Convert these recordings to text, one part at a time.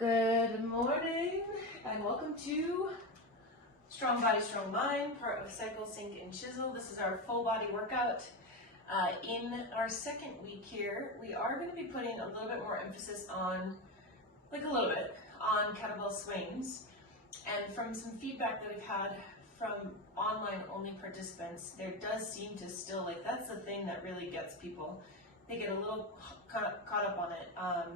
Good morning and welcome to Strong Body, Strong Mind, part of Cycle, Synch, and Chisel. This is our full body workout. In our second week here, we are going to be putting a little bit more emphasis on, on kettlebell swings. And from some feedback that we've had from online only participants, there does seem to still, that's the thing that really gets people. They get a little caught up on it.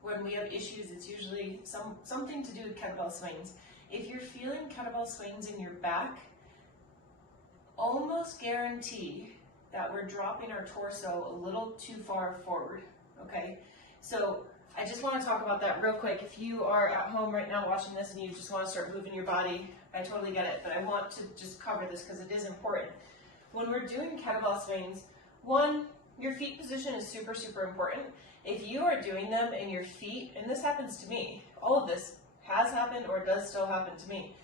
When we have issues, it's usually something to do with kettlebell swings. If you're feeling kettlebell swings in your back, almost guarantee that we're dropping our torso a little too far forward, okay? So I just want to talk about that real quick. If you are at home right now watching this and you just want to start moving your body, I totally get it, but I want to just cover this because it is important. When we're doing kettlebell swings, one, your feet position is super, super important. If you are doing them and your feet, and this happens to me, all of this has happened or does still happen to me.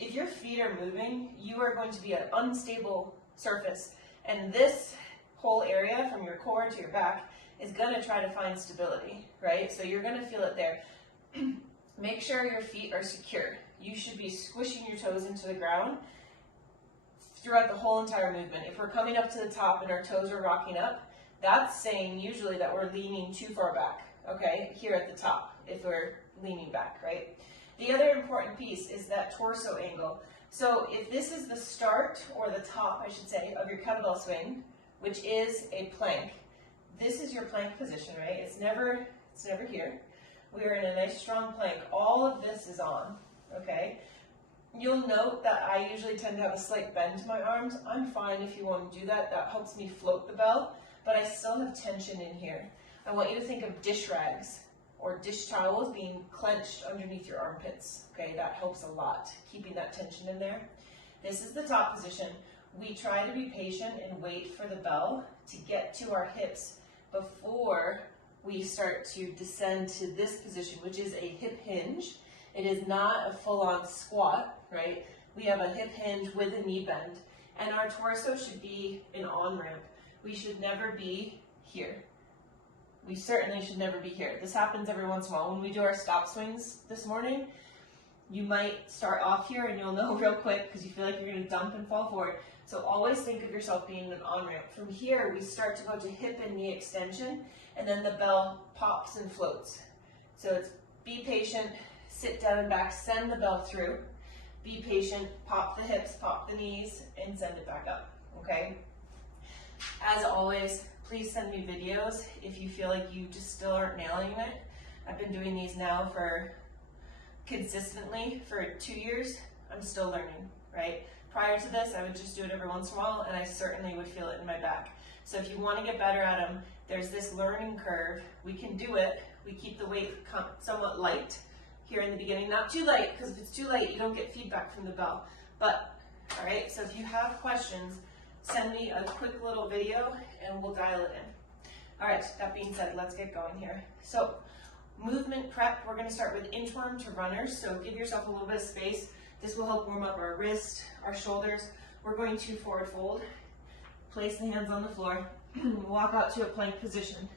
If your feet are moving, you are going to be an unstable surface. And this whole area from your core to your back is going to try to find stability, right? So you're going to feel it there. Make sure your feet are secure. You should be squishing your toes into the ground throughout the whole entire movement. If we're coming up to the top and our toes are rocking up, that's saying usually that we're leaning too far back, okay, here at the top, if we're leaning back, right? The other important piece is that torso angle. So if this is the start, or the top, I should say, of your kettlebell swing, which is a plank, this is your plank position, right? It's never here. We are in a nice strong plank. All of this is on, okay? You'll note that I usually tend to have a slight bend to my arms. I'm fine if you want to do that. That helps me float the bell, but I still have tension in here. I want you to think of dish rags or dish towels being clenched underneath your armpits, okay? That helps a lot, keeping that tension in there. This is the top position. We try to be patient and wait for the bell to get to our hips before we start to descend to this position, which is a hip hinge. It is not a full-on squat, right? We have a hip hinge with a knee bend, and our torso should be an on-ramp. We should never be here. We certainly should never be here. This happens every once in a while. When we do our stop swings this morning, you might start off here and you'll know real quick because you feel like you're going to dump and fall forward. So always think of yourself being an on-ramp. From here, we start to go to hip and knee extension, and then the bell pops and floats. So it's be patient, sit down and back, send the bell through. Be patient, pop the hips, pop the knees, and send it back up, okay? As always, please send me videos if you feel like you just still aren't nailing it. I've been doing these now for consistently for 2 years. I'm still learning, right? Prior to this, I would just do it every once in a while, and I certainly would feel it in my back. So if you want to get better at them, there's this learning curve. We can do it. We keep the weight somewhat light here in the beginning. Not too light, because if it's too light, you don't get feedback from the bell. But, all right, so if you have questions, send me a quick little video and we'll dial it in. All right, that being said, let's get going here. So movement prep, we're gonna start with inchworm to runners. So give yourself a little bit of space. This will help warm up our wrist, our shoulders. We're going to forward fold, place the hands on the floor, walk out to a plank position,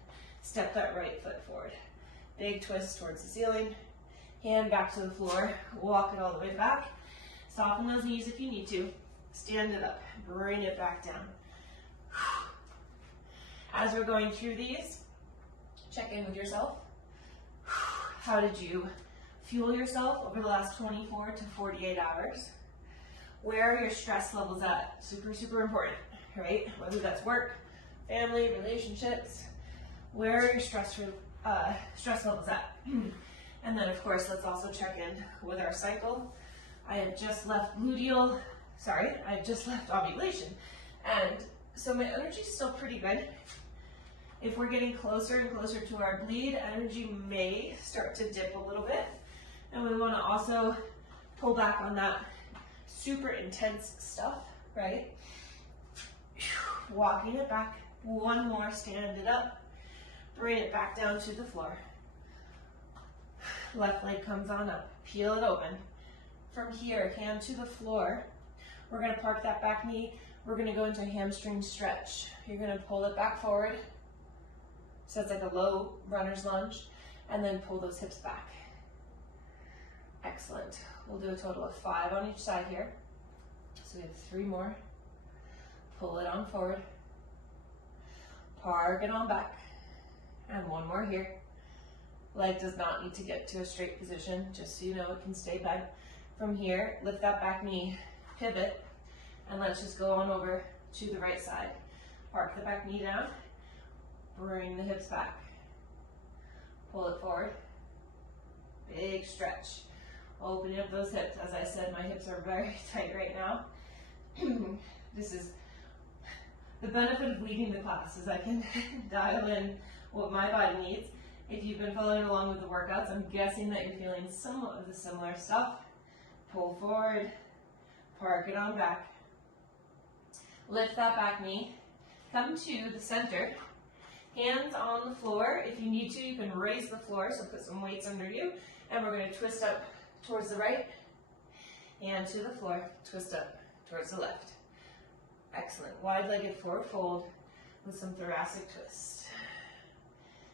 step that right foot forward. Big twist towards the ceiling, hand back to the floor, walk it all the way back. Soften those knees if you need to. Stand it up, bring it back down. As we're going through these, check in with yourself. How did you fuel yourself over the last 24 to 48 hours? Where are your stress levels at? Super, super important, right? Whether that's work, family, relationships, where are your stress levels at? And then, of course, let's also check in with our cycle. I have just left ovulation. And so my energy's still pretty good. If we're getting closer and closer to our bleed, energy may start to dip a little bit. And we want to also pull back on that super intense stuff, right? Walking it back. One more, stand it up. Bring it back down to the floor. Left leg comes on up. Peel it open. From here, hand to the floor. We're going to park that back knee. We're going to go into a hamstring stretch. You're going to pull it back forward. So it's like a low runner's lunge. and then pull those hips back. Excellent. We'll do a total of 5 on each side here. So we have 3 more. Pull it on forward. Park it on back. And 1 more here. Leg does not need to get to a straight position, just so you know it can stay bent. From here, lift that back knee, pivot, and let's just go on over to the right side. Park the back knee down, bring the hips back. Pull it forward. Big stretch. Opening up those hips. As I said, my hips are very tight right now. This is the benefit of leading the class, is I can dial in what my body needs. If you've been following along with the workouts, I'm guessing that you're feeling somewhat of the similar stuff. Pull forward, park it on back. Lift that back knee. Come to the center. Hands on the floor. If you need to, you can raise the floor, so put some weights under you. And we're going to twist up towards the right and to the floor. Twist up towards the left. Excellent. Wide-legged forward fold with some thoracic twist.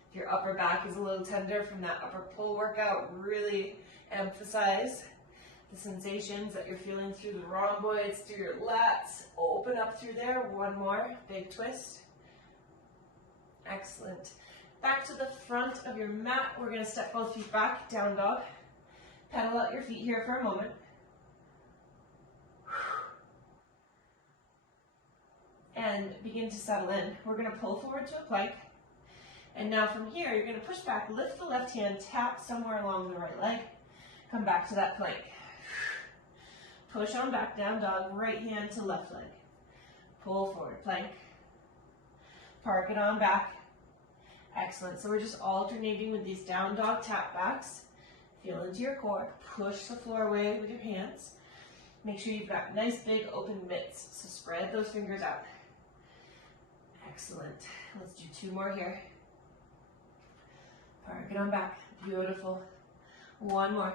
If your upper back is a little tender from that upper pull workout, really emphasize the sensations that you're feeling through the rhomboids, through your lats. Open up through there. 1 more. Big twist. Excellent. Back to the front of your mat. We're going to step both feet back, down dog. Pedal out your feet here for a moment. And begin to settle in. We're going to pull forward to a plank. And now from here, you're going to push back, lift the left hand, tap somewhere along the right leg. Come back to that plank. Push on back, down dog, right hand to left leg. Pull forward, plank. Park it on back. Excellent. So we're just alternating with these down dog tap backs. Feel into your core. Push the floor away with your hands. Make sure you've got nice big open mitts. So spread those fingers out. Excellent. Let's do 2 more here. Park it on back. Beautiful. 1 more.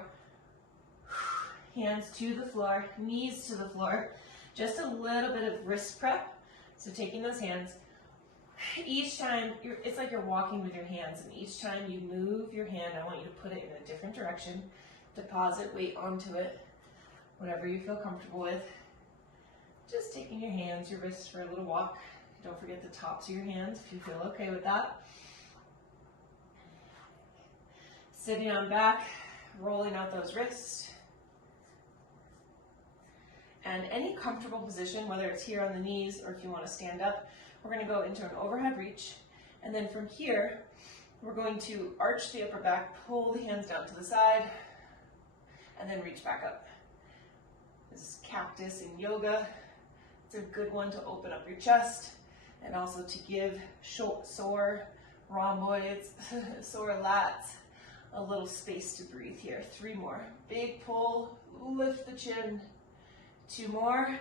Hands to the floor, knees to the floor. Just a little bit of wrist prep. So taking those hands. Each time, it's like you're walking with your hands, and each time you move your hand, I want you to put it in a different direction. Deposit weight onto it, whatever you feel comfortable with. Just taking your hands, your wrists for a little walk. Don't forget the tops of your hands if you feel okay with that. Sitting on back, rolling out those wrists. And any comfortable position, whether it's here on the knees or if you want to stand up, we're going to go into an overhead reach. And then from here, we're going to arch the upper back, pull the hands down to the side, and then reach back up. This is cactus in yoga. It's a good one to open up your chest and also to give sore rhomboids, sore lats, a little space to breathe here. 3 more. Big pull, lift the chin. 2 more.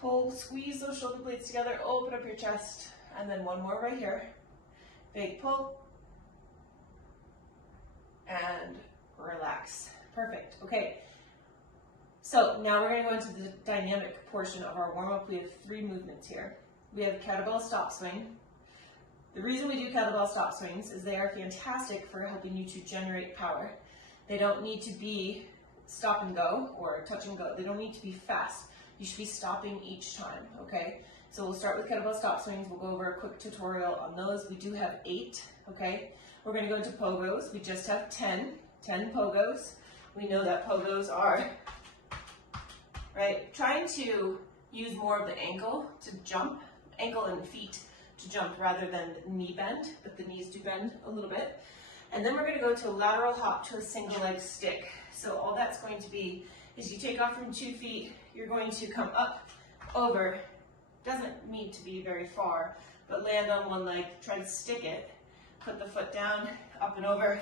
Pull, squeeze those shoulder blades together, open up your chest, and then 1 more right here. Big pull, and relax. Perfect. Okay. So now we're going to go into the dynamic portion of our warm-up. We have 3 movements here. We have kettlebell stop swing. The reason we do kettlebell stop swings is they are fantastic for helping you to generate power. They don't need to be stop and go or touch and go. They don't need to be fast. You should be stopping each time, okay? So we'll start with kettlebell stop swings. We'll go over a quick tutorial on those. We do have 8, okay? We're going to go into pogos. We just have 10 pogos. We know that pogos are, right, trying to use more of the ankle to jump, ankle and feet to jump rather than knee bend, but the knees do bend a little bit. And then we're going to go to a lateral hop to a single leg stick. So all that's going to be is you take off from 2 feet, you're going to come up, over, doesn't need to be very far, but land on 1 leg, try to stick it, put the foot down, up and over,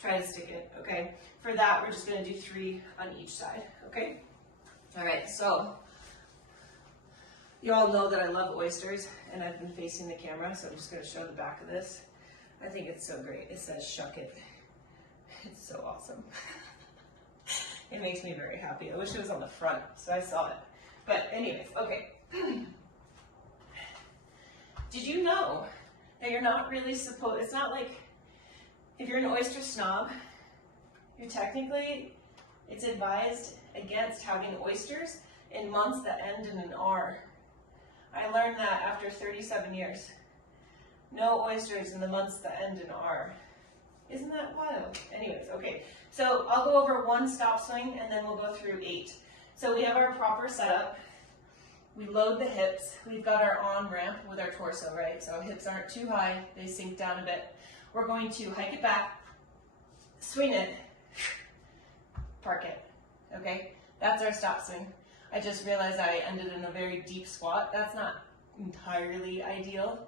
try to stick it, okay? For that, we're just going to do 3 on each side, okay? All right, so you all know that I love oysters, and I've been facing the camera, so I'm just going to show the back of this. I think it's so great. It says "shuck it." It's so awesome. It makes me very happy. I wish it was on the front, so I saw it. But anyways, okay. Did you know that you're not really supposed, it's not like If you're an oyster snob, it's advised against having oysters in months that end in an R. I learned that after 37 years. No oysters in the months that end in R. Isn't that wild? Anyways, okay. So I'll go over 1 stop swing and then we'll go through 8. So we have our proper setup. We load the hips. We've got our on-ramp with our torso, right? So hips aren't too high. They sink down a bit. We're going to hike it back, swing it, park it, okay? That's our stop swing. I just realized I ended in a very deep squat. That's not entirely ideal.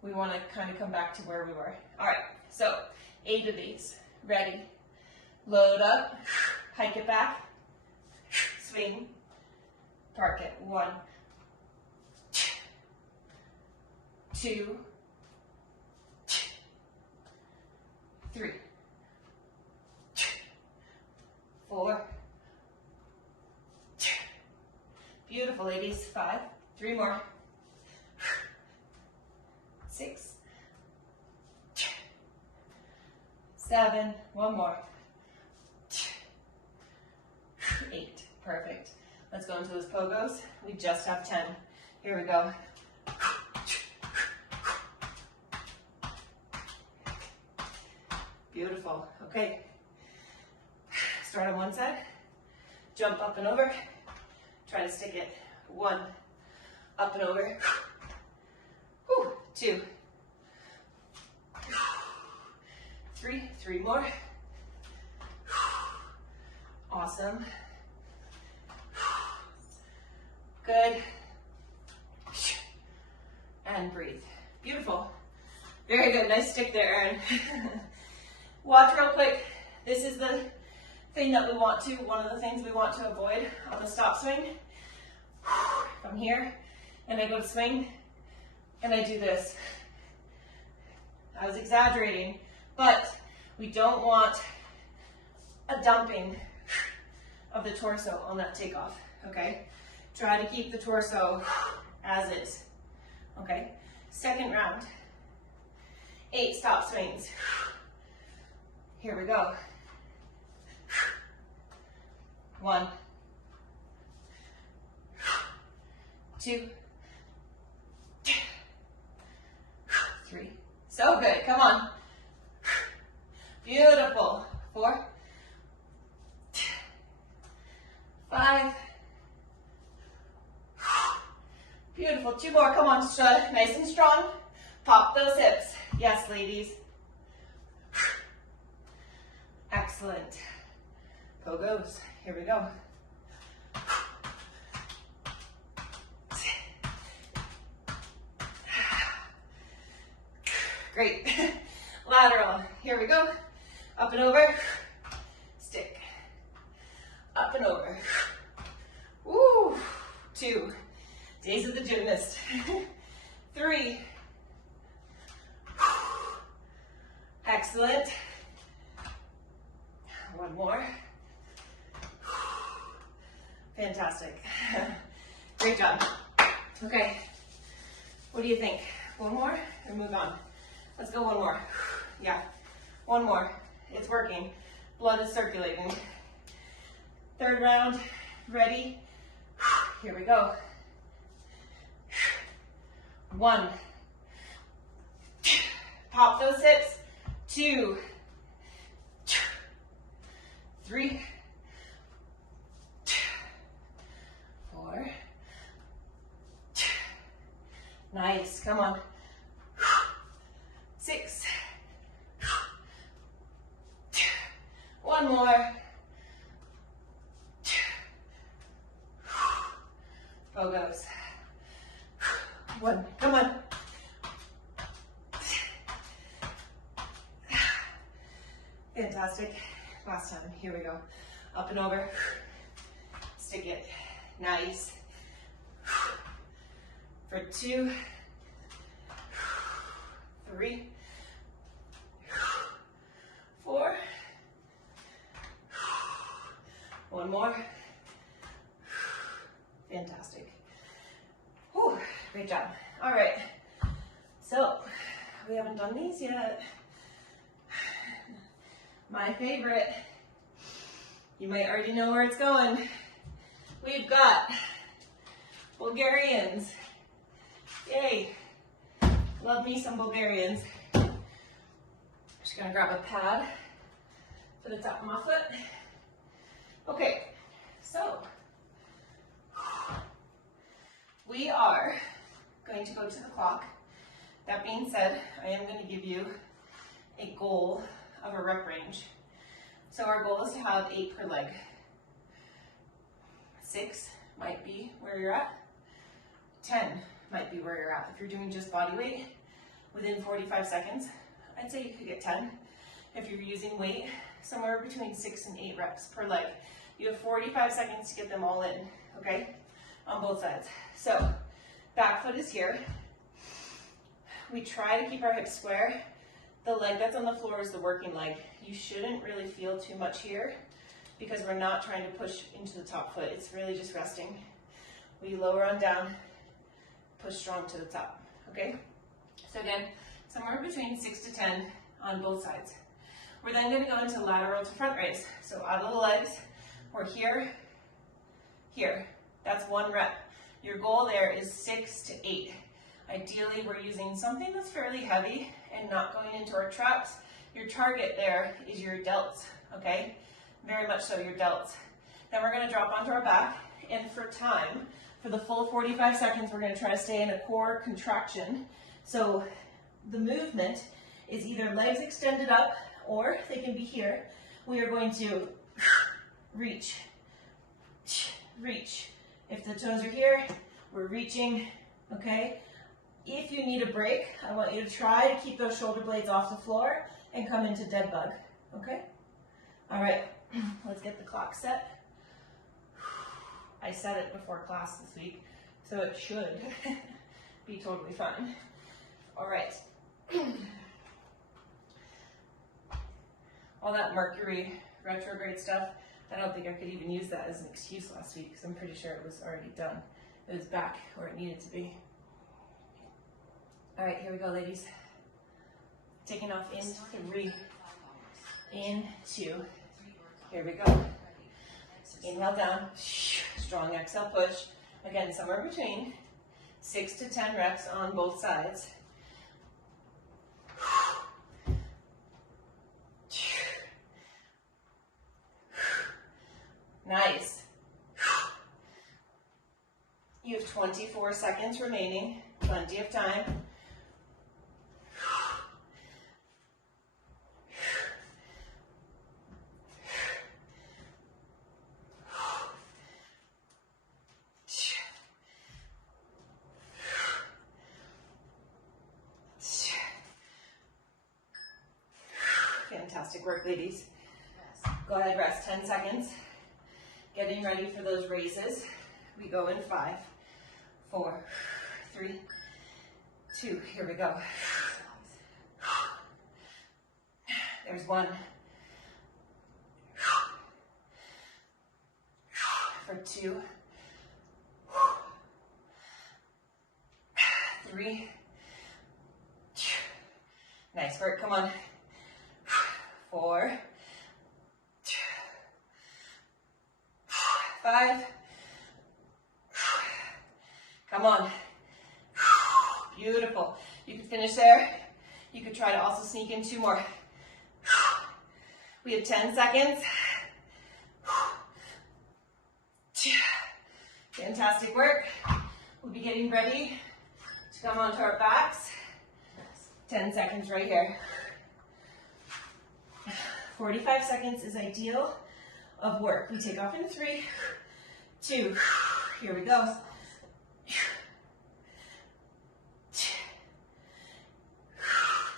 We want to kind of come back to where we were. All right, so 8 of these. Ready. Load up, hike it back, swing, park it. 1, 2, 3, 4. Beautiful, ladies. 5. 3 more. 6. 7. 1 more. 8. Perfect. Let's go into those pogos. We just have 10. Here we go. Beautiful. Okay. Start on one side. Jump up and over. Try to stick it. 1. Up and over. 2. 3. 3 more. Awesome. Good. And breathe. Beautiful. Very good. Nice stick there, Erin. Watch real quick. This is the thing that we want to, one of the things we want to avoid on the stop swing. From here, and I go to swing, and I do this. I was exaggerating, but we don't want a dumping of the torso on that takeoff, okay? Try to keep the torso as is, okay? Second round, 8 stop swings. Here we go. 1, 2, 3. So good. Come on. Beautiful. 4, 5. Beautiful. 2 more. Come on, strut. Nice and strong. Pop those hips. Yes, ladies. Excellent. Pogos. Here we go. Great. Lateral. Here we go. Up and over. Stick. Up and over. Woo. 2. Days of the gymnast. 3. Excellent. 1 more. Fantastic. Great job. Okay. What do you think? 1 more or move on? Let's go 1 more. Yeah. 1 more. It's working. Blood is circulating. 3rd round. Ready? Here we go. 1. Pop those hips. 2. 3. 4. Nice. Come on. 6. 1 more. Pogos. 1. Come on. Fantastic. Last time. Here we go. Up and over. Stick it. Nice. For 2. 3. 4. 1 more. Fantastic. Whew, great job. All right. So, we haven't done these yet. my favorite. You might already know where it's going. We've got Bulgarians. Yay. Love me some Bulgarians. Just gonna grab a pad for the top of my foot. Okay, so we are going to go to the clock. That being said, I am going to give you a goal of a rep range. So our goal is to have 8 per leg. 6 might be where you're at. 10 might be where you're at. If you're doing just body weight within 45 seconds, I'd say you could get 10. If you're using weight, somewhere between 6 and 8 reps per leg. You have 45 seconds to get them all in, okay? On both sides. So, back foot is here. We try to keep our hips square. The leg that's on the floor is the working leg. You shouldn't really feel too much here because we're not trying to push into the top foot. It's really just resting. We lower on down, push strong to the top, okay? So again, somewhere between 6 to 10 on both sides. We're then going to go into lateral to front raise. So out of the legs, we're here, here. That's 1 rep. Your goal there is 6 to 8. Ideally, we're using something that's fairly heavy and not going into our traps. Your target there is your delts, okay? Very much so, your delts. Then we're going to drop onto our back, and for time, for the full 45 seconds, we're going to try to stay in a core contraction. So the movement is either legs extended up, or they can be here. We are going to reach, reach. If the toes are here, we're reaching, okay? If you need a break, I want you to try to keep those shoulder blades off the floor and come into dead bug, okay? All right, let's get the clock set. I set it before class this week, so it should be totally fine. All right. All that Mercury retrograde stuff, I don't think I could even use that as an excuse last week because I'm pretty sure it was already done. It was back where it needed to be. All right, here we go, ladies. Taking off in 3, in 2. Here we go. Inhale down, strong exhale push. Again, somewhere between 6 to 10 reps on both sides. Nice. You have 24 seconds remaining, plenty of time. Fantastic work, ladies. Go ahead, rest 10 seconds. Getting ready for those raises. We go in 5, 4, 3, 2. Here we go. There's 1. For 2. 3. Nice work, come on. 4. 5. Come on. Beautiful. You can finish there. You could try to also sneak in 2 more. We have 10 seconds. Fantastic work. We'll be getting ready to come onto our backs. 10 seconds right here. 45 seconds is ideal of work. We take off in 3, 2, here we go.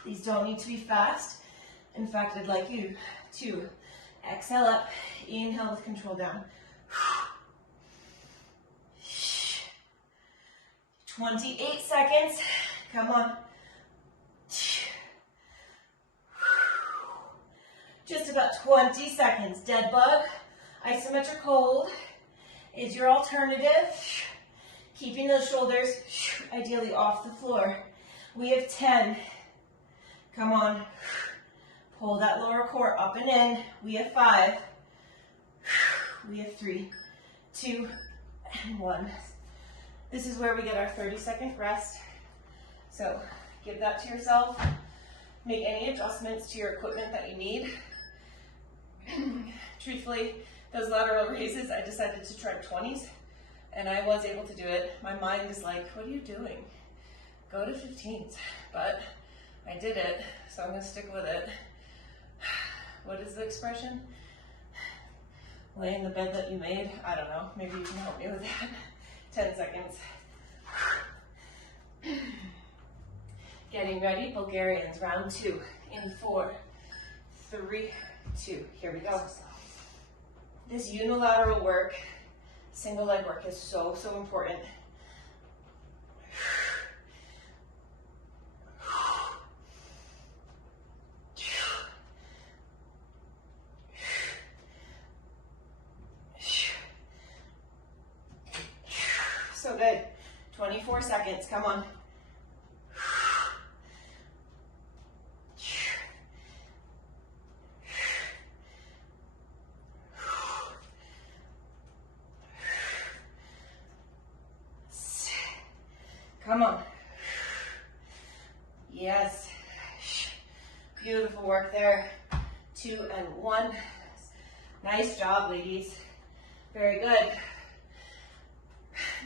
These don't need to be fast. In fact, I'd like you to exhale up, inhale with control down. 28 seconds, come on. Just about 20 seconds. Dead bug, isometric hold is your alternative. Keeping those shoulders ideally off the floor. We have 10. Come on. Pull that lower core up and in. We have 5. We have 3, 2, and 1. This is where we get our 30-second rest. So give that to yourself. Make any adjustments to your equipment that you need. Truthfully, those lateral raises, I decided to try 20s, and I was able to do it. My mind is like, what are you doing? Go to 15s. But I did it, so I'm going to stick with it. What is the expression? Lay in the bed that you made. I don't know. Maybe you can help me with that. 10 seconds. Getting ready. Bulgarians, round 2. In 4, 3, 2. Here we go. This unilateral work, single leg work is so, so important. So good. 24 seconds. Come on. Come on. Yes. Beautiful work there. 2 and 1. Nice job, ladies. Very good.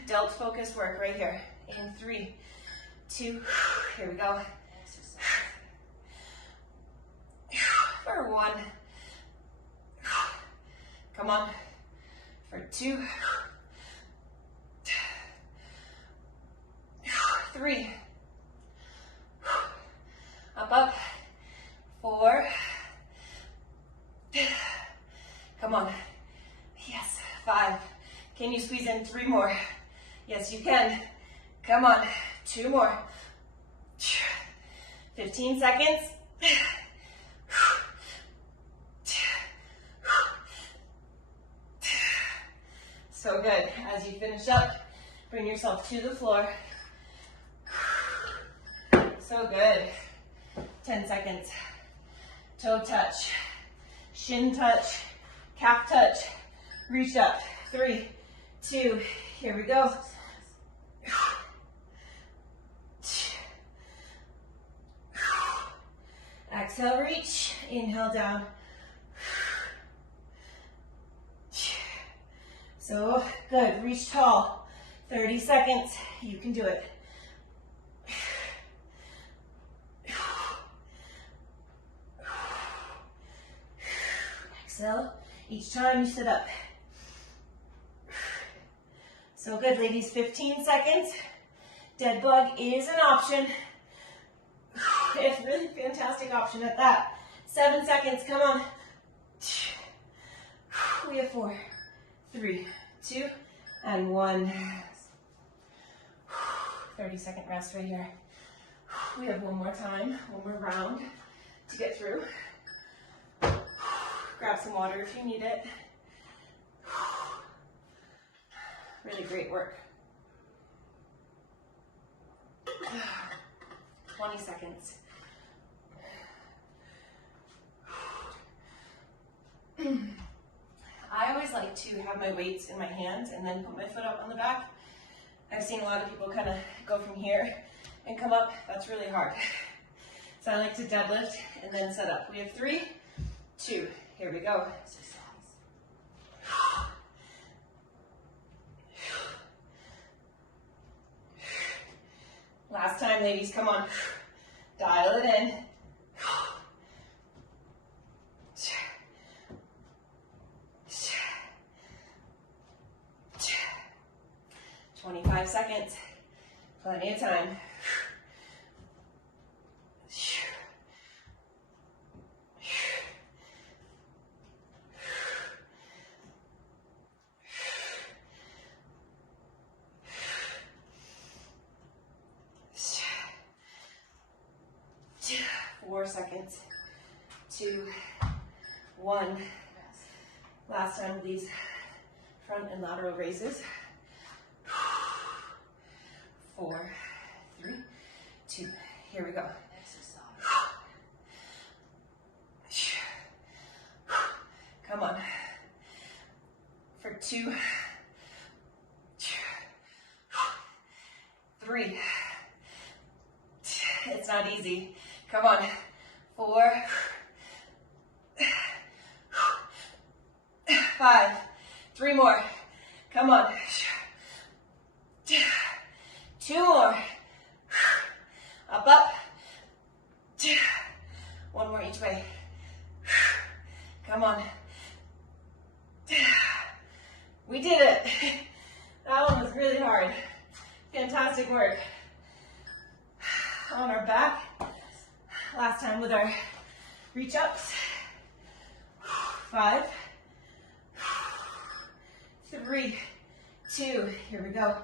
Delt focus work right here. In 3, 2, here we go. For 1. Come on. For 2. 3. Up. 4. Come on. Yes. 5. Can you squeeze in 3 more? Yes, you can. Come on. 2 more. 15 seconds. So good. As you finish up, bring yourself to the floor. So good. 10 seconds. Toe touch, shin touch, calf touch, reach up. 3, 2, here we go. Exhale, reach. Inhale, down. So good. Reach tall. 30 seconds. You can do it. Exhale. Each time you sit up. So good, ladies. 15 seconds. Dead bug is an option. It's a really fantastic option at that. 7 seconds. Come on. We have 4, 3, 2, and 1. 30-second rest right here. We have one more time, one more round to get through. Grab some water if you need it. Really great work. 20 seconds. I always like to have my weights in my hands and then put my foot up on the back. I've seen a lot of people kind of go from here and come up. That's really hard. So I like to deadlift and then set up. We have 3, 2, here we go. Last time, ladies, come on. Dial it in. 25 seconds. Plenty of time. Seconds. 2, 1. Last time with these front and lateral raises. 4, 3, 2. Here we go. Come on. For 2, 3. It's not easy. Come on. 4, 5. 3 more. Come on. 2 more. Up, up. 1 more each way. Come on. We did it. That one was really hard. Fantastic work. On our back. Last time with our reach ups. 5, 3, 2. Here we go.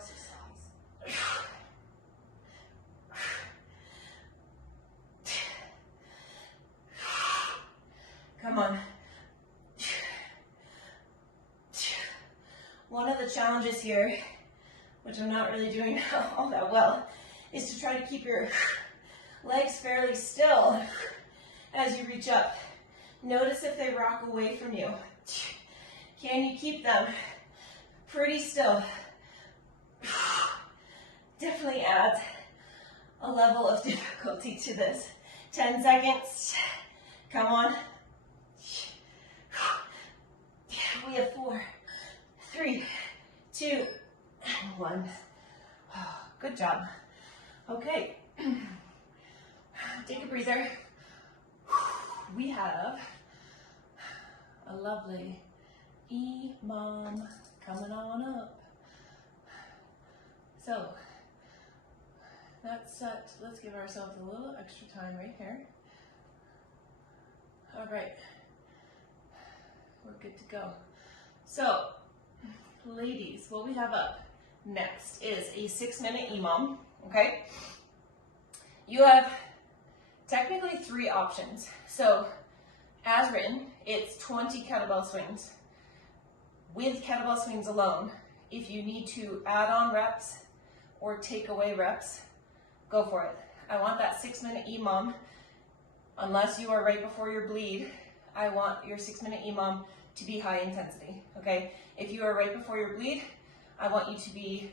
Come on. One of the challenges here, which I'm not really doing all that well, is to try to keep your legs fairly still as you reach up. Notice if they rock away from you. Can you keep them pretty still? Definitely adds a level of difficulty to this. 10 seconds. Come on. We have 4, 3, 2, and 1. Oh, good job. Okay. Take a breather. We have a lovely E-mom coming on up. So that's set. Let's give ourselves a little extra time right here. All right. We're good to go. So, ladies, what we have up next is a 6-minute EMOM, okay? You have technically 3 options. So, as written, it's 20 kettlebell swings. With kettlebell swings alone, if you need to add on reps or take away reps, go for it. I want that 6-minute EMOM, unless you are right before your bleed, I want your 6-minute EMOM to be high intensity, okay? If you are right before your bleed, I want you to be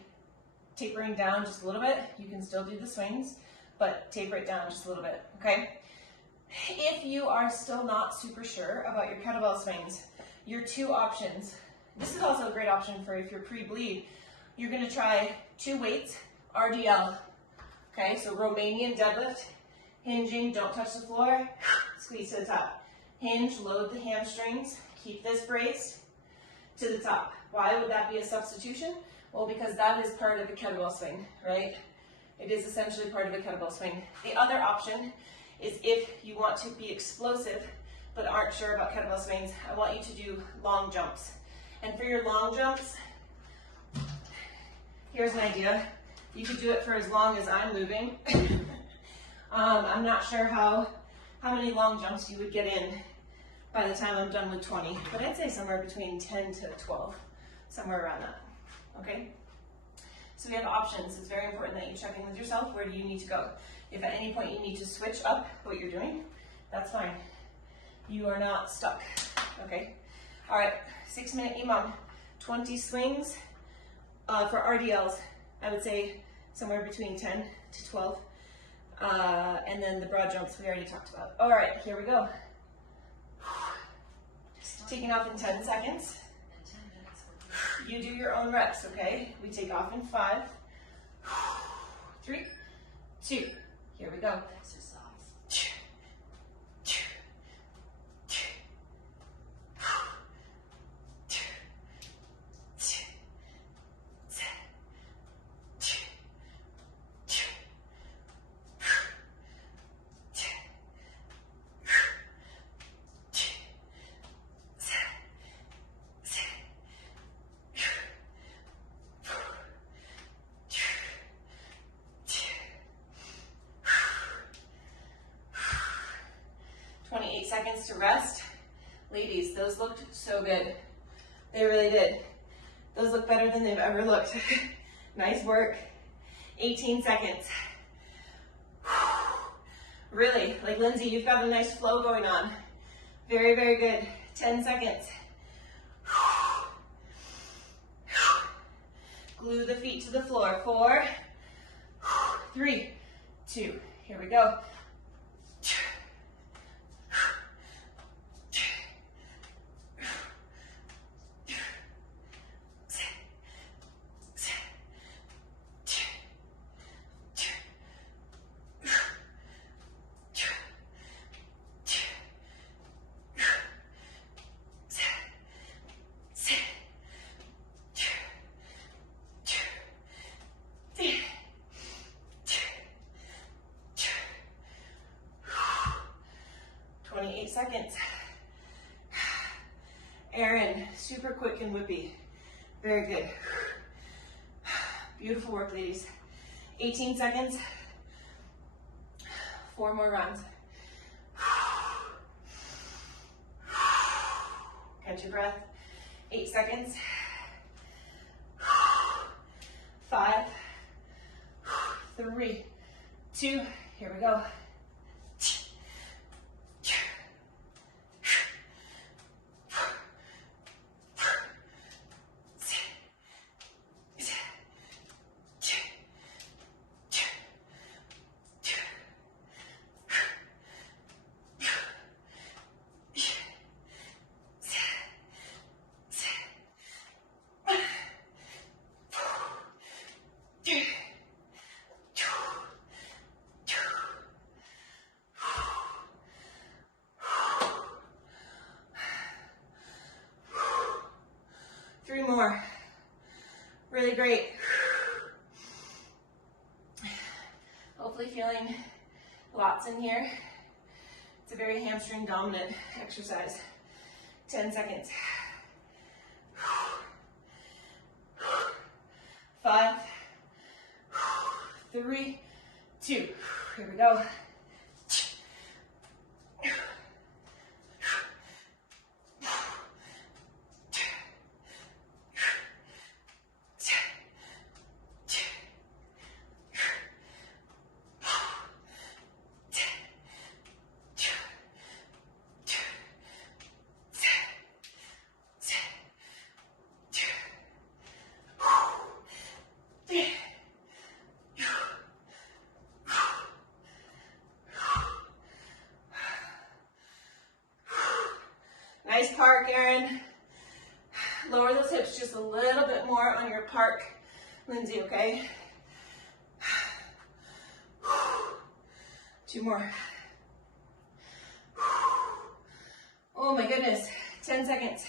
tapering down just a little bit. You can still do the swings, but taper it down just a little bit, okay? If you are still not super sure about your kettlebell swings, your 2 options, this is also a great option for if you're pre-bleed, you're gonna try 2 weights, RDL, okay? So Romanian deadlift, hinging, don't touch the floor, squeeze to the top. Hinge, load the hamstrings, keep this braced to the top. Why would that be a substitution? Well, because that is part of a kettlebell swing, right? It is essentially part of a kettlebell swing. The other option is if you want to be explosive but aren't sure about kettlebell swings, I want you to do long jumps. And for your long jumps, here's an idea. You could do it for as long as I'm moving. I'm not sure how many long jumps you would get in by the time I'm done with 20, but I'd say somewhere between 10 to 12, somewhere around that, okay? So we have options. It's very important that you check in with yourself. Where do you need to go? If at any point you need to switch up what you're doing, that's fine. You are not stuck, okay? All right, 6-minute EMOM, 20 swings. For RDLs, I would say somewhere between 10 to 12. And then the broad jumps we already talked about. All right, here we go. Taking off in 10 seconds. You do your own reps, okay? We take off in 5, 3, 2. Here we go. Exercise. 28 seconds to rest. Ladies, those looked so good. They really did. Those look better than they've ever looked. Nice work. 18 seconds. Really, like Lindsay, you've got a nice flow going on. Very, very good. 10 seconds. Glue the feet to the floor. 4, 3, 2. Here we go. Seconds. Erin, super quick and whippy. Very good. Beautiful work, ladies. 18 seconds. 4 more rounds. Catch your breath. 8 seconds. 5, 3, 2. Here we go. More. Really great. Hopefully feeling lots in here. It's a very hamstring dominant exercise. 10 seconds. 5, 3, 2. Here we go. Nice park, Erin. Lower those hips just a little bit more on your park, Lindsay, okay? 2 more. Oh my goodness, 10 seconds.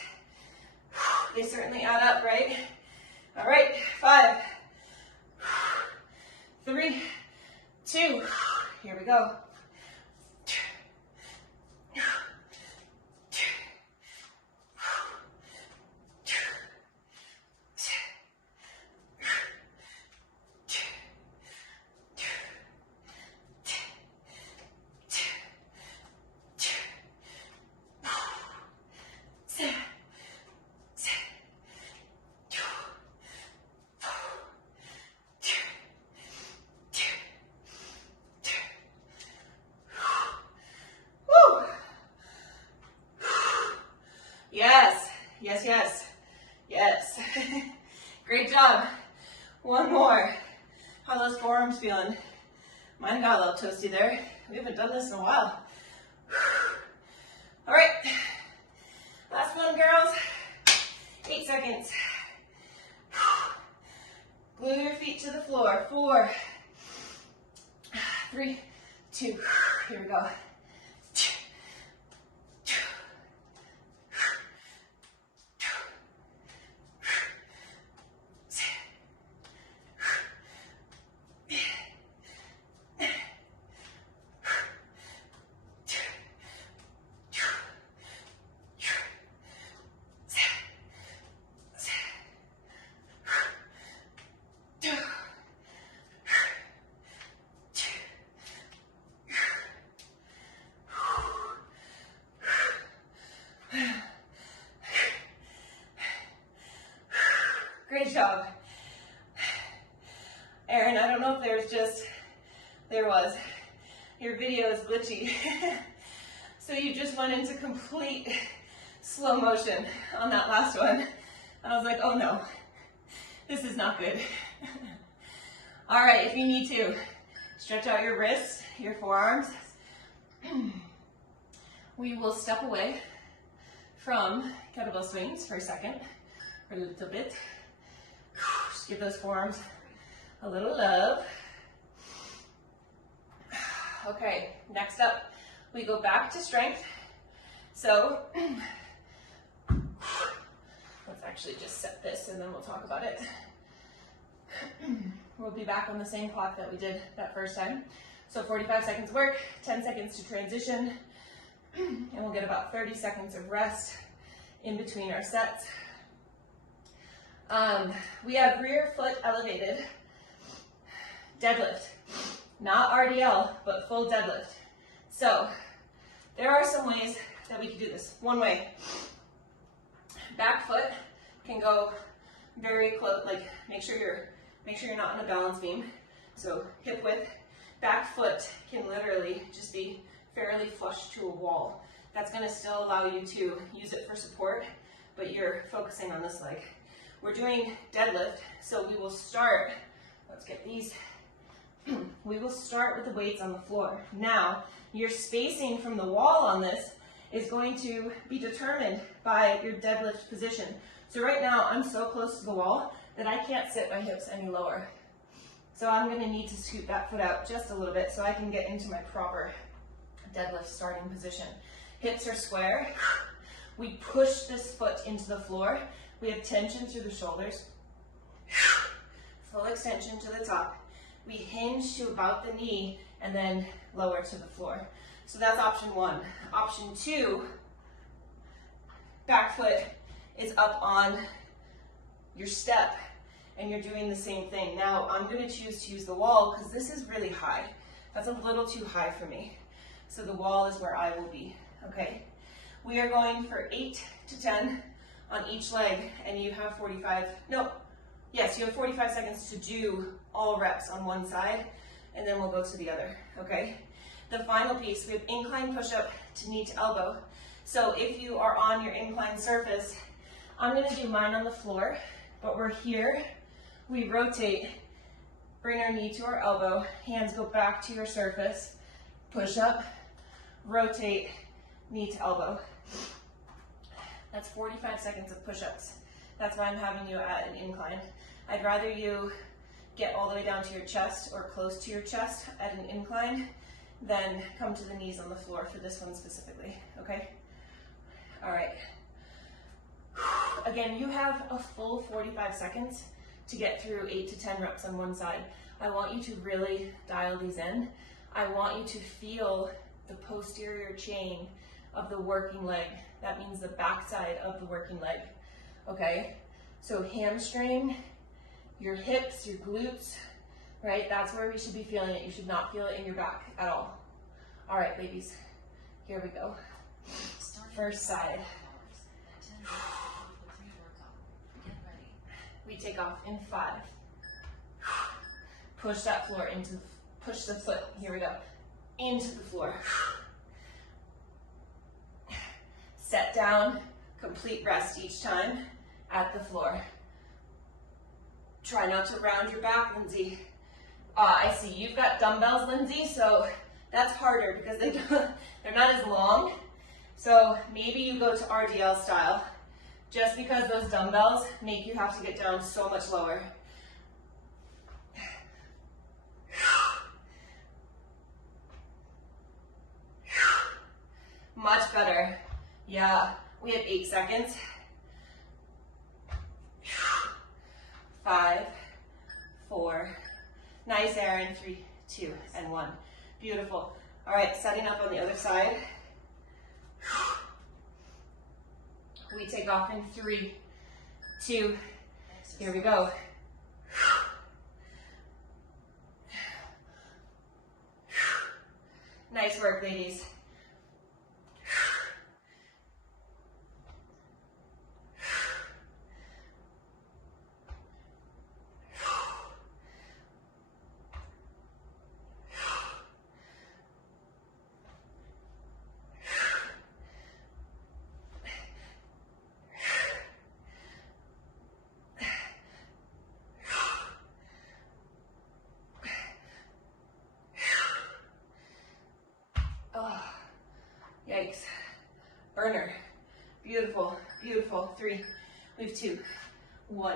They certainly add up, right? All right, 5, 3, 2. Here we go. Yes, yes, yes. Great job. 1 more. How are those forearms feeling? Mine got a little toasty there. We haven't done this in a while. All right. Last one, girls. 8 seconds. Glue your feet to the floor. 4, 3, 2. Here we go. Great job. Erin, I don't know if there was. Your video is glitchy. So you just went into complete slow motion on that last one. And I was like, oh no, this is not good. All right, if you need to, stretch out your wrists, your forearms. We will step away from kettlebell swings for a second, for a little bit. Just give those forearms a little love. Okay, next up, we go back to strength. So, let's actually just set this and then we'll talk about it. We'll be back on the same clock that we did that first time. So 45 seconds of work, 10 seconds to transition, and we'll get about 30 seconds of rest in between our sets. We have rear foot elevated deadlift, not RDL, but full deadlift. So there are some ways that we can do this. One way, back foot can go very close, like make sure you're not in a balance beam. So hip width, back foot can literally just be fairly flush to a wall. That's gonna still allow you to use it for support, but you're focusing on this leg. We're doing deadlift, so we will start, let's get these. We will start with the weights on the floor. Now, your spacing from the wall on this is going to be determined by your deadlift position. So right now, I'm so close to the wall that I can't sit my hips any lower. So I'm gonna need to scoot that foot out just a little bit so I can get into my proper deadlift starting position. Hips are square. We push this foot into the floor. We have tension through the shoulders. Full extension to the top. We hinge to about the knee and then lower to the floor. So that's option one. Option two, back foot is up on your step and you're doing the same thing. Now I'm going to choose to use the wall because this is really high. That's a little too high for me. So the wall is where I will be, okay? We are going for 8 to 10 on each leg and you have 45 seconds to do all reps on one side and then we'll go to the other, okay? The final piece, we have incline push-up to knee to elbow. So if you are on your inclined surface, I'm gonna do mine on the floor, but we're here, we rotate, bring our knee to our elbow, hands go back to your surface, push up, rotate, knee to elbow. That's 45 seconds of push-ups. That's why I'm having you at an incline. I'd rather you get all the way down to your chest or close to your chest at an incline than come to the knees on the floor for this one specifically, okay? All right. Again, you have a full 45 seconds to get through 8 to 10 reps on one side. I want you to really dial these in. I want you to feel the posterior chain of the working leg. That means the backside of the working leg, okay? So hamstring, your hips, your glutes, right? That's where we should be feeling it. You should not feel it in your back at all. All right, ladies, here we go. First side. We take off in 5. Push that floor into, push the foot, here we go, into the floor. Set down, complete rest each time at the floor. Try not to round your back, Lindsay. I see you've got dumbbells, Lindsay, so that's harder because they're not as long. So maybe you go to RDL style, just because those dumbbells make you have to get down so much lower. Much better. Yeah, we have 8 seconds. 5, 4, nice, Aaron, 3, 2, and 1. Beautiful. All right, setting up on the other side. We take off in 3, 2, here we go. Nice work, ladies. burner. Beautiful, beautiful. 3, we have 2, 1.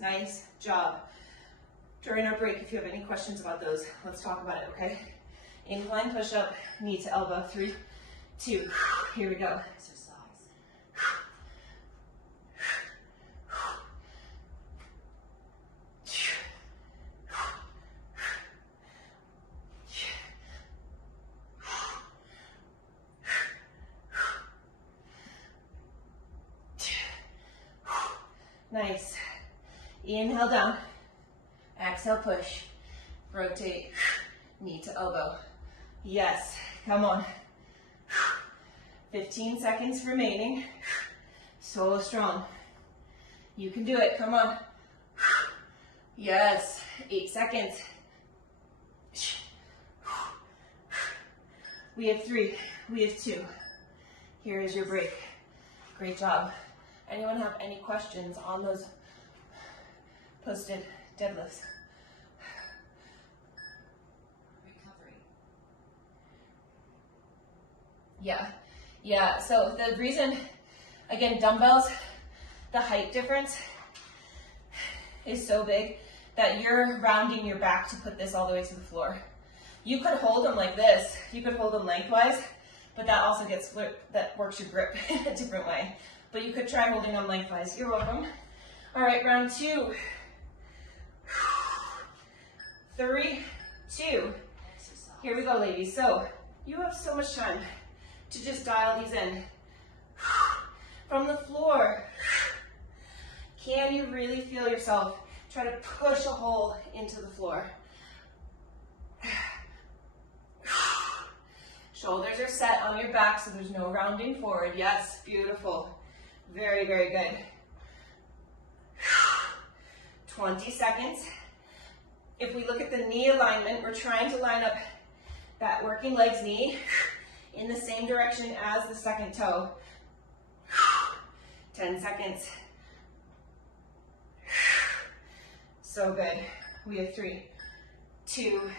Nice job. During our break, if you have any questions about those, let's talk about it, okay? Incline push-up, knee to elbow. 3, 2, here we go. Nice. Inhale down. Exhale, push. Rotate. Knee to elbow. Yes. Come on. 15 seconds remaining. So strong. You can do it. Come on. Yes. 8 seconds. We have 3. We have 2. Here is your break. Great job. Anyone have any questions on those posted deadlifts? Recovery. Yeah. So the reason, again, dumbbells, the height difference is so big that you're rounding your back to put this all the way to the floor. You could hold them like this. You could hold them lengthwise, but that also that works your grip in a different way. But you could try holding them lengthwise. You're welcome. All right, round 2. 3, 2. Here we go, ladies. So you have so much time to just dial these in. From the floor, can you really feel yourself try to push a hole into the floor? Shoulders are set on your back, so there's no rounding forward. Yes, beautiful. Very, very good. 20 seconds. If we look at the knee alignment, we're trying to line up that working legs knee in the same direction as the second toe. 10 seconds. So good. We have 3, 2,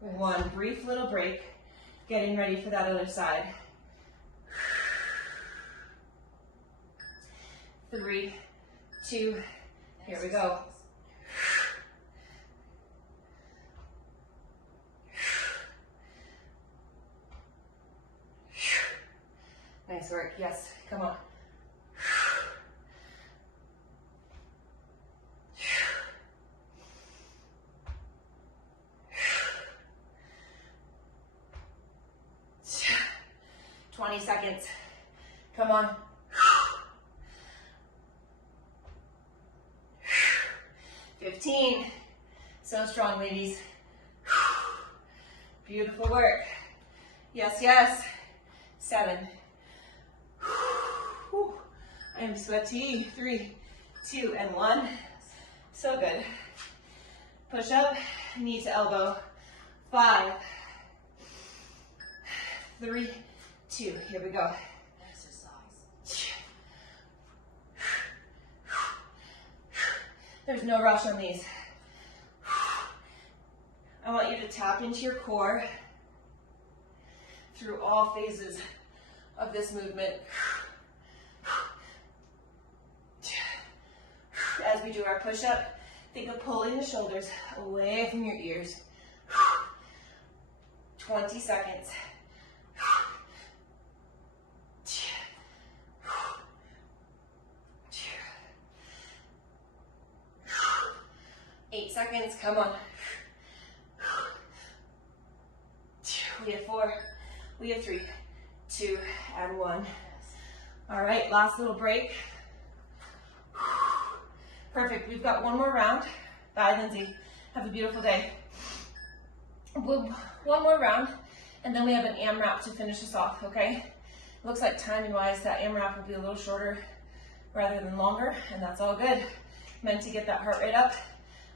1. Brief little break. Getting ready for that other side. 3, 2, here we go. Nice work. Yes, come on. Seconds. Come on. 15. So strong, ladies. Beautiful work. Yes, yes. 7. I am sweaty. 3, 2, and 1. So good. Push up, knee to elbow. 5, 3, 2, here we go. Exercise. There's no rush on these. I want you to tap into your core through all phases of this movement. As we do our push-up, think of pulling the shoulders away from your ears. 20 seconds. 8 seconds, come on. We have 4, we have 3, 2, and 1. All right, last little break. Perfect, we've got one more round. Bye, Lindsay. Have a beautiful day. One more round, and then we have an AMRAP to finish us off, okay? Looks like timing-wise, that AMRAP will be a little shorter rather than longer, and that's all good. Meant to get that heart rate up.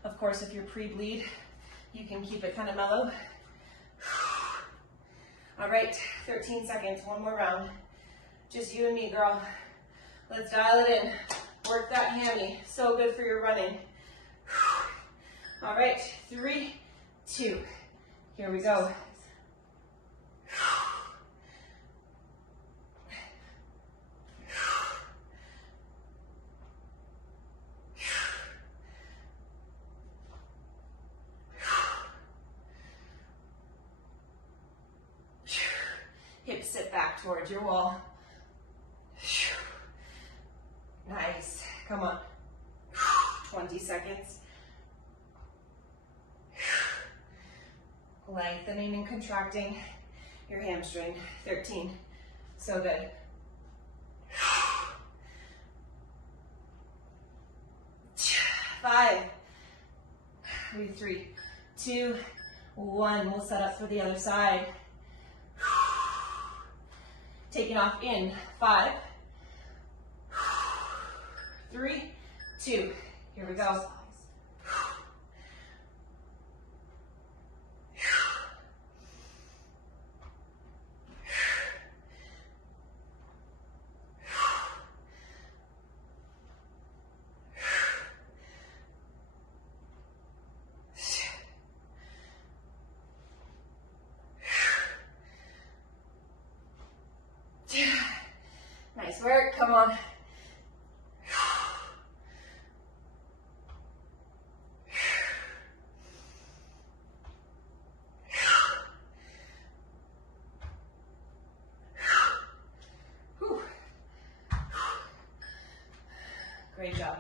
Of course, if you're pre-bleed, you can keep it kind of mellow. All right, 13 seconds, one more round. Just you and me, girl. Let's dial it in. Work that hammy. So good for your running. All right, 3, 2. Here we go. back towards your wall. Nice. Come on. 20 seconds. Lengthening and contracting your hamstring. 13. So good. 5. 3, 2, 1. We'll set up for the other side. Taking off in 5, 3, 2. Here we go. 2. Nice work. Come on. Great job.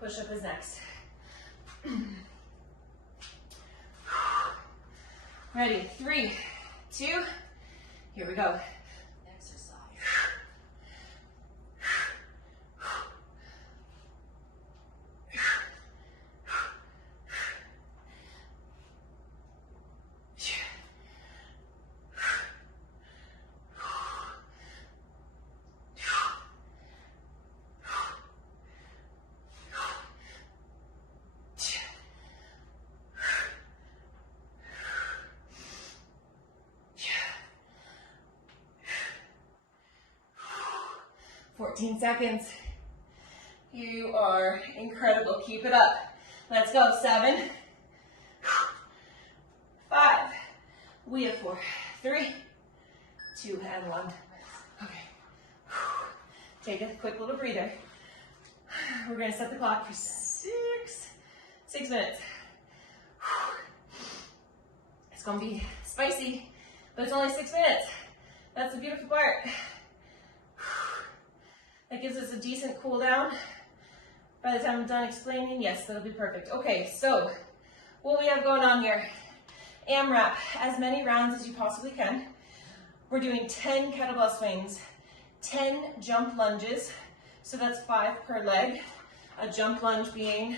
Push up is next. Ready? 3, 2. Here we go. Exercise. 14 seconds. You are incredible. Keep it up. Let's go. 7, 5. We have 4, 3, 2, and 1. Okay. Take a quick little breather. We're going to set the clock for 6 minutes. It's going to be spicy, but it's only 6 minutes. That's the beautiful part. That gives us a decent cool down. By the time I'm done explaining, yes, that'll be perfect. Okay, so what we have going on here, AMRAP, as many rounds as you possibly can. We're doing 10 kettlebell swings, 10 jump lunges, so that's 5 per leg. A jump lunge being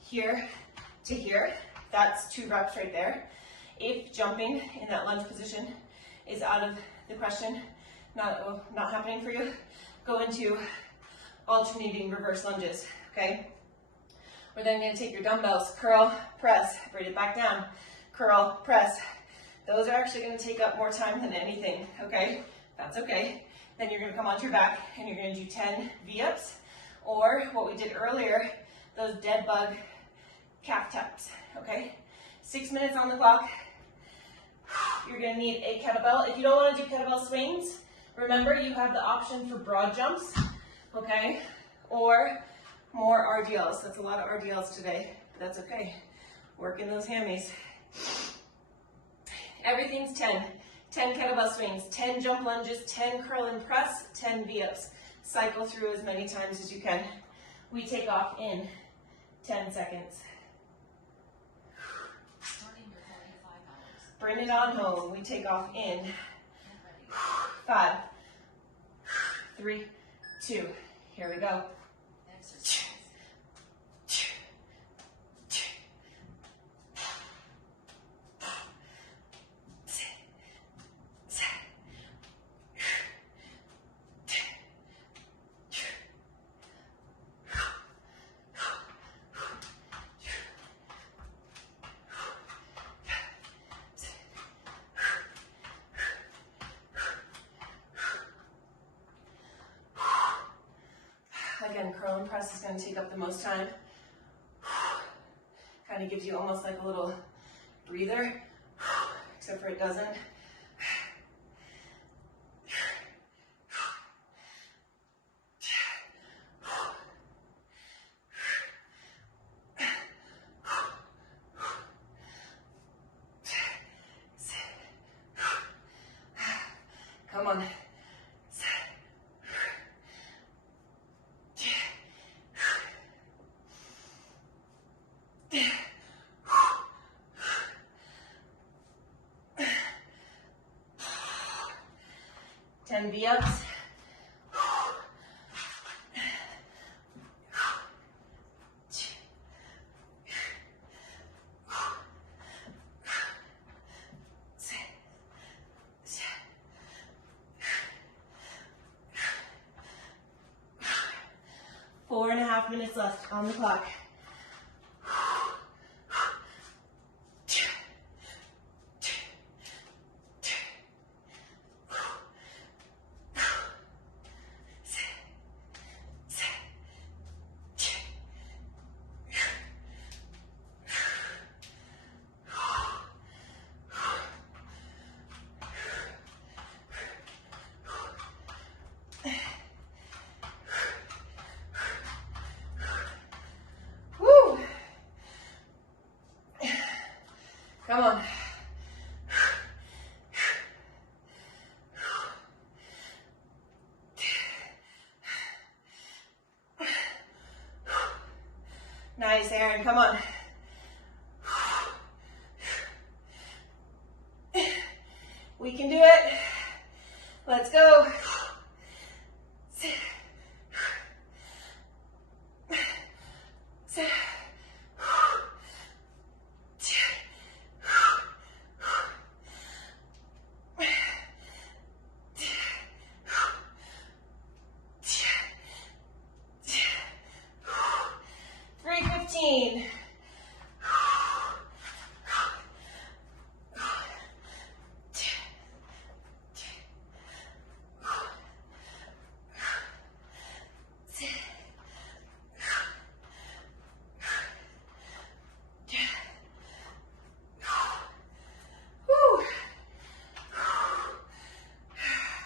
here to here. That's 2 reps right there. If jumping in that lunge position is out of the question, not happening for you, go into alternating reverse lunges, okay? We're then gonna take your dumbbells, curl, press, bring it back down, curl, press. Those are actually gonna take up more time than anything, okay? That's okay. Then you're gonna come onto your back and you're gonna do 10 V-ups, or what we did earlier, those dead bug calf taps, okay? 6 minutes on the clock. You're gonna need a kettlebell. If you don't wanna do kettlebell swings, remember you have the option for broad jumps, okay? Or more RDLs. That's a lot of RDLs today, but that's okay. Working those hammies. Everything's 10. 10 kettlebell swings, 10 jump lunges, 10 curl and press, 10 V-ups. Cycle through as many times as you can. We take off in 10 seconds. Starting your 45 hours. Bring it on home. We take off in 5, 3, 2. Here we go. Exercise. Again, curl and press is going to take up the most time. Kind of gives you almost like a little breather, except for it doesn't. 10 V-ups. Four and a half minutes left on the clock. Come on. Nice, Aaron, come on. We can do it. Let's go.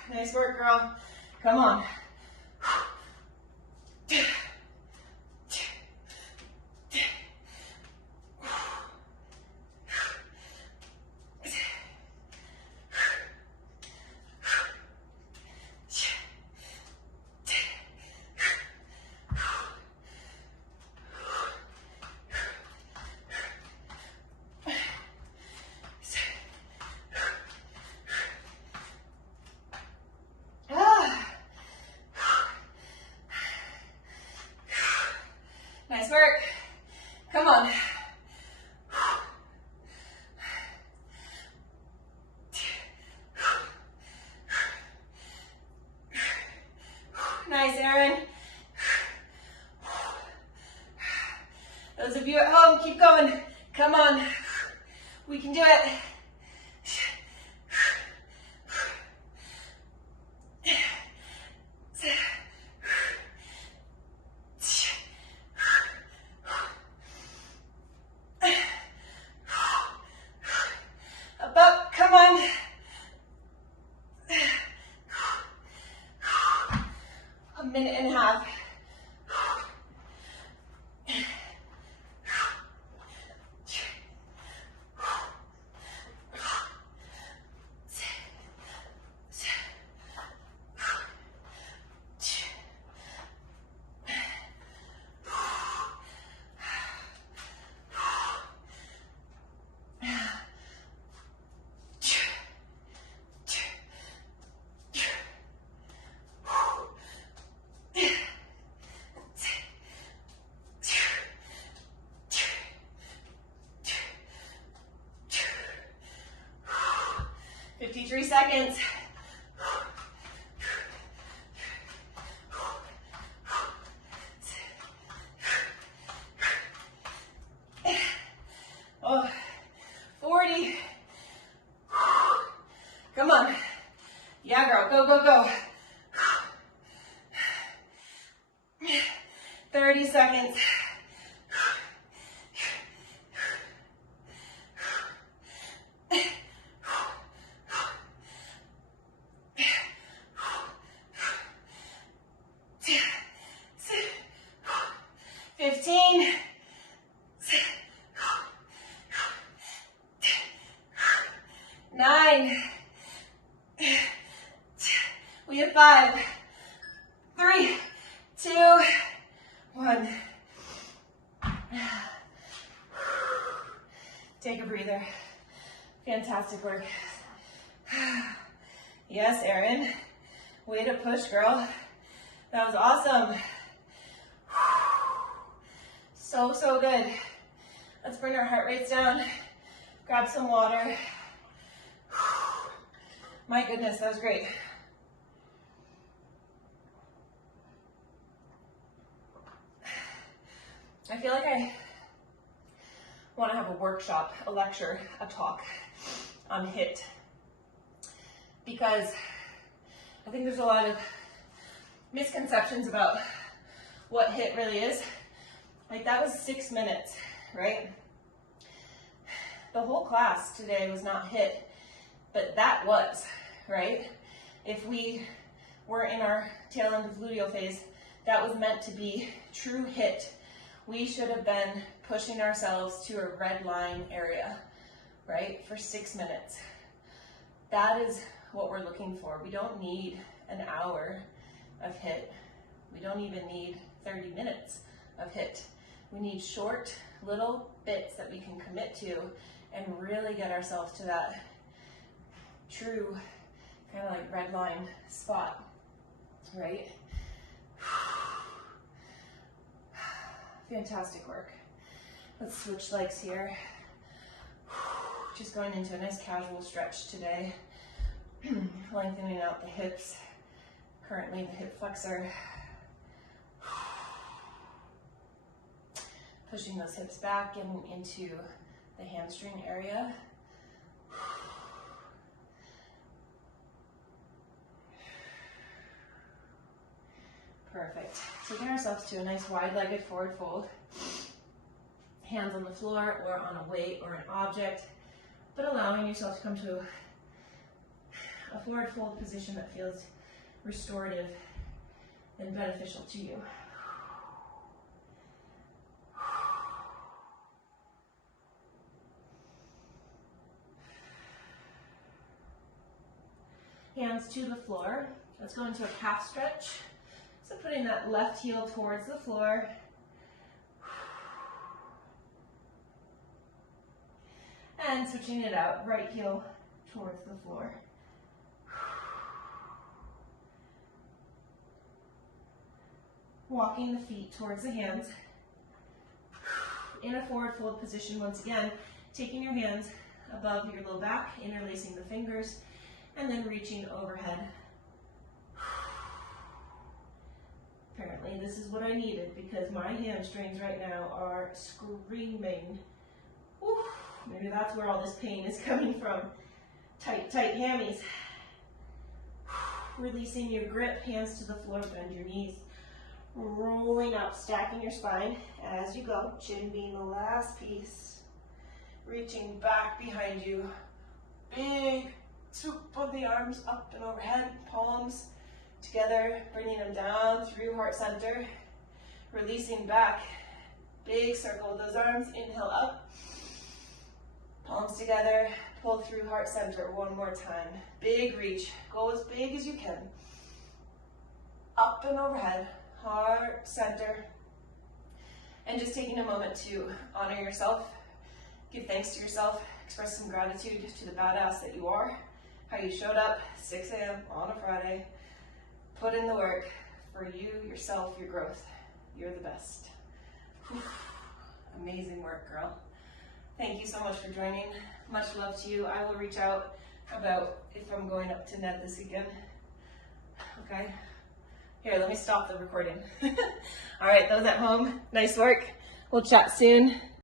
Nice work, girl. Come on. Nice work. Come on. Nice, Aaron. Those of you at home, keep going. Come on. We can do it. Up, come on. A minute and a half. Three seconds. Oh, 40. Come on. Yeah, girl. Go, go, go. 30 seconds. We have 5, 3, 2, 1. Take a breather. Fantastic work. Yes, Erin. Way to push, girl. That was awesome. So, so good. Let's bring our heart rates down. Grab some water. My goodness, that was great. I feel like I want to have a workshop, a lecture, a talk on HIIT, because I think there's a lot of misconceptions about what HIIT really is. Like, that was 6 minutes, right? The whole class today was not HIIT, but that was, right? If we were in our tail end of luteal phase, that was meant to be true HIIT. We should have been pushing ourselves to a red line area, right, for 6 minutes. That is what we're looking for. We don't need an hour of HIIT. We don't even need 30 minutes of HIIT. We need short little bits that we can commit to and really get ourselves to that true kind of like red line spot, right? Fantastic work. Let's switch legs here. Just going into a nice casual stretch today. Lengthening out the hips. Currently the hip flexor. Pushing those hips back and into the hamstring area. Perfect. Taking ourselves to a nice wide-legged forward fold. Hands on the floor or on a weight or an object, but allowing yourself to come to a forward fold position that feels restorative and beneficial to you. Hands to the floor. Let's go into a calf stretch. So putting that left heel towards the floor. And switching it out, right heel towards the floor. Walking the feet towards the hands. In a forward fold position once again, taking your hands above your low back, interlacing the fingers, and then reaching overhead. Apparently this is what I needed because my hamstrings right now are screaming. Whew. Maybe that's where all this pain is coming from. Tight, tight hammies. Releasing your grip, hands to the floor, bend your knees. Rolling up, stacking your spine as you go. Chin being the last piece. Reaching back behind you. Big swoop of the arms up and overhead, palms together, bringing them down through heart center, releasing back, big circle with those arms, inhale up, palms together, pull through heart center one more time, big reach, go as big as you can, up and overhead, heart center, and just taking a moment to honor yourself, give thanks to yourself, express some gratitude to the badass that you are, how you showed up 6 a.m. on a Friday. Put in the work for you, yourself, your growth. You're the best. Whew. Amazing work, girl. Thank you so much for joining. Much love to you. I will reach out about if I'm going up to Ned this weekend. Okay? Here, let me stop the recording. All right, those at home, nice work. We'll chat soon.